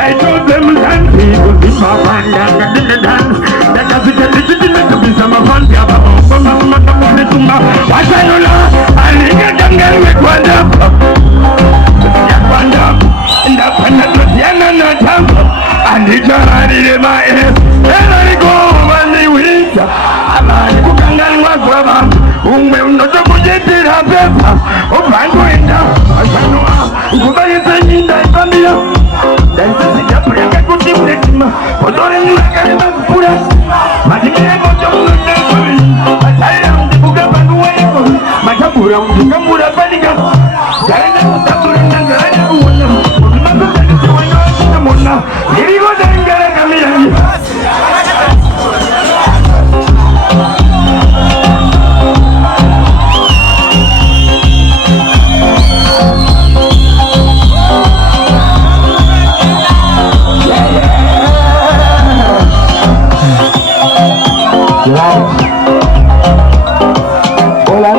I told them that people in my hand and the dance. That doesn't get legitimate to be some of us. Why say you laugh? I think I can get with one up. One up. And the planet was young and not jump. And it's already in my head. And I go over the winter. I'm a little kangaroo was rubber. Who will not get it up? Oh, I'm going down. I don't know. Go by your thing in that family. Dan sisi kapuri kakuti mlekima Podore nilakari makupura Majikile moja mnune kuri Ataya mdibuga banguwa yako Majabura mdikamura panika Garenda kutabura nangaraya kuwana Mudumako kanisi wanyo wa muna Irigo dengara kamiyangi Hola,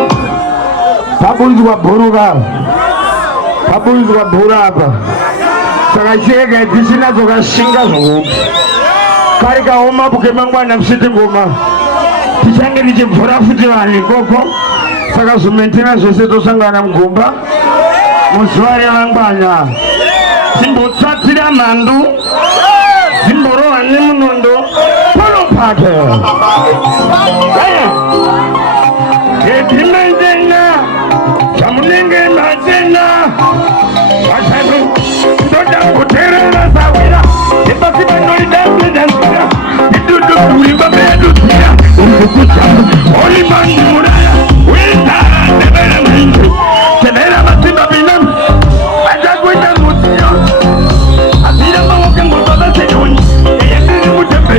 Papulizi wa Buruga, Papulizi wa Burapa, Sakashega, Disina Zoga Shinga Zogu, Karika Oma Bukemangwa na Msiti Ngoma, Tishange nije Burafuti wa Nikoko, Sakasu maintenance Seto Sanga na Mgumba, Muswari Langanya, Simbo Tsatira Mandu, Simboro Animundo, Polo Pate. Etimendena, Chamunenge Matena, Wataru, Doda Kutera Sawira, Epasiba Dance, Idu Ribabedu, Holy Man Muraya, Winta, Never Tenera Matiba Binam, Ajaguita Musio, Abida Mawakan Baba Sedun, Ayatu Mutape,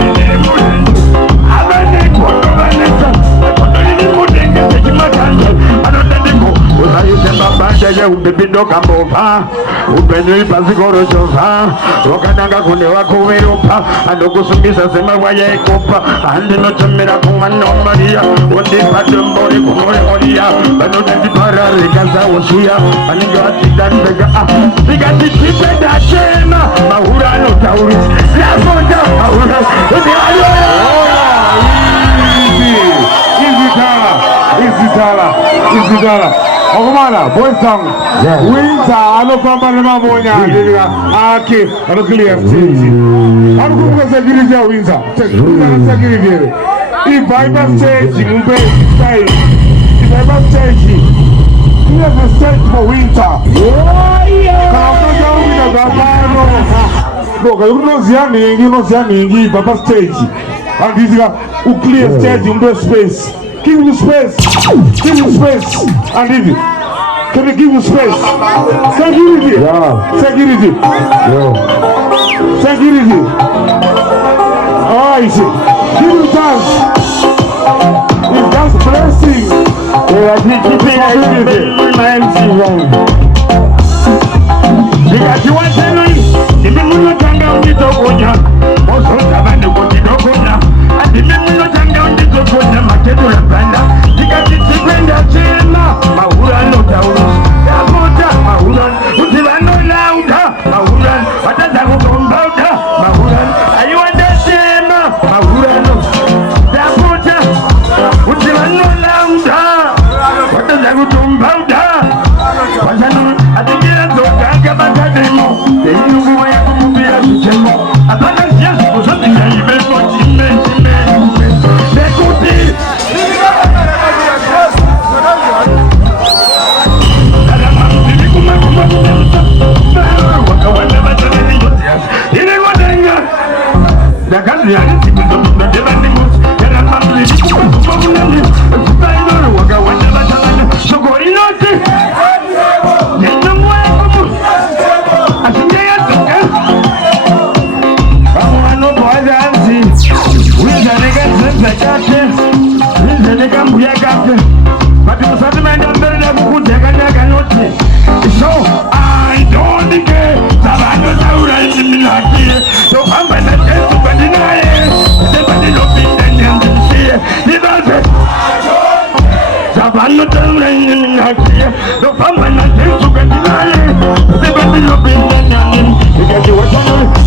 Abane Kotobanesa, Babandaje ubibindo kambova ubenyi pasigoro chofa wakadanga kune wakuweropa anokusungisa sema waye kopa andi nochomera kumano maria undi padombori kumore moria banodandi parari kaza wosuya aninga atidandega bigati kipeda chema mahura no tauri lafonda mahura undi Izidala. Okumana, boy song. Winter, ano kwamba ni mambo nyandiga. Aki, ano clear stage. Ano kumbuka security ya winter. Security. If bypass stage, mumpe style. If bypass stage, you have a stage for winter. Kama kwa winter gabano. Look, you know zianingi, bypass stage. And this is clear stage, mumpe space. Give you space. Give you space. And leave it. Can you give you space? Security. Yeah. Security. Yeah. Security. Oh, I see. Give you chance. It's just blessing. Yeah, keeping my MC wrong. Because you want to know, if you want to go on the Togonia, also have to go to Togonia. And if you want to go on the Togonia, Makedo Banda, you got to defend the China, Mahura no Taurus, Yabuta, Mahuran, Utilano Lauda, Mahuran, what does that go on Bauta, Mahuran, are you at the China, Mahurano, Yabuta, Utilano Lauda, what does that go on Bauta, I think you're so Gagabademo, then you go away from the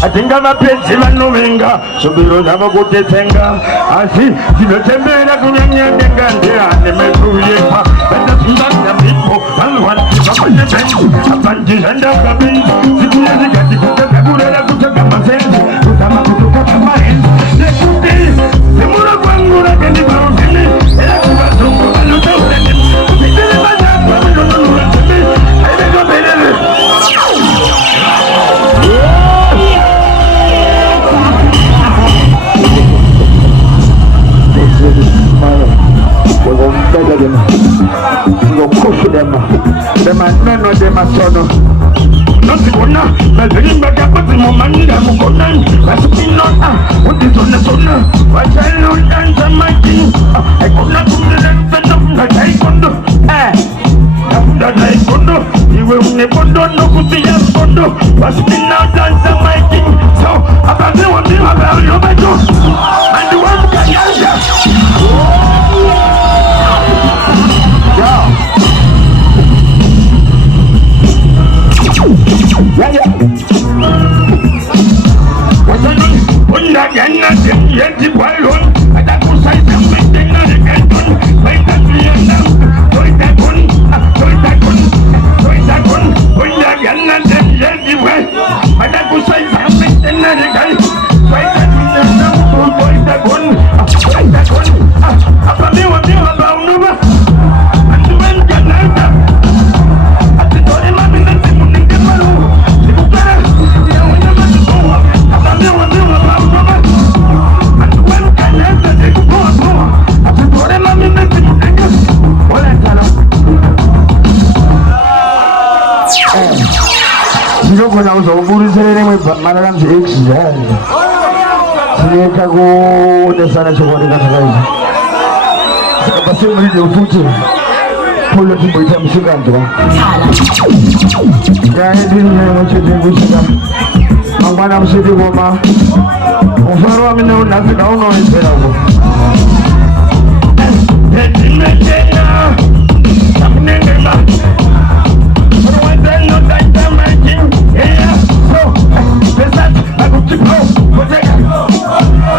atenga mapenzi vanovenga subiro zavo kutetsenga asi zvinotembera kunyanyandenga ndeane mekuyepa vandasundana mipo vanwanivavanebenzi apanjizandakabenzi zikuya zikati kutaka kurera kutaka mazenzi kuzama kutokaka mahenzi nekuti zimura kwangu rakendivauzini era kuvazungu vanotaurani kupitele vazakwa vinononurazimi aivekoperere we're going to beg them. We're going to push them. Them are no, them are son. Nothing on now. But the ring back up with the moment. I'm going to that's not. What is on the son? What I know, answer my king. I could not do the end of the taekwondo. That taekwondo. You will never know who the taekwondo. What's been now answer my king. So, about the one thing about your battle. And the one can answer. Kuna uzauburizele mwe manala mzi exijali sineka kude sana chokoni katakaisa basi mwili ufuti polo tiboita mshikandwa ya edini mweche tingushika mangwana mshiti goma mfaro wa mine unazika uno isera uko edimekena tamunengema no time to making, yeah. So, there's that. I go to go. Protect.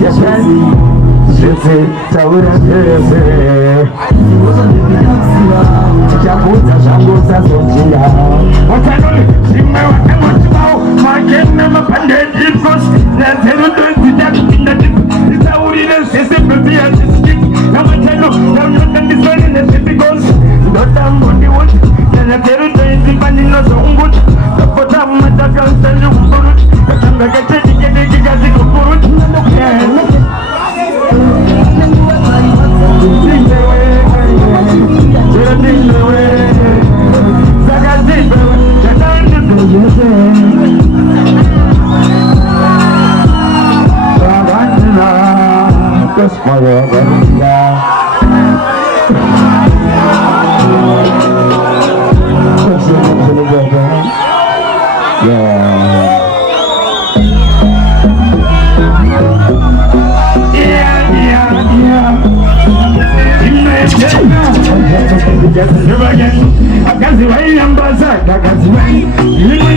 Yes, Jesse, Taura Jesse. Shakuta Sonjia. Wakanoli, Sima Wakamotao, Marken, Mapande, Jibos, Nazero, Zidak, the Taurina, Sesame, Namatano, Naman, the Sun, and the Picos, Dotam, on the wood, and a territory, the Panino, Zongut, the Potam, Matakan, and the Urut, the Tambaka, I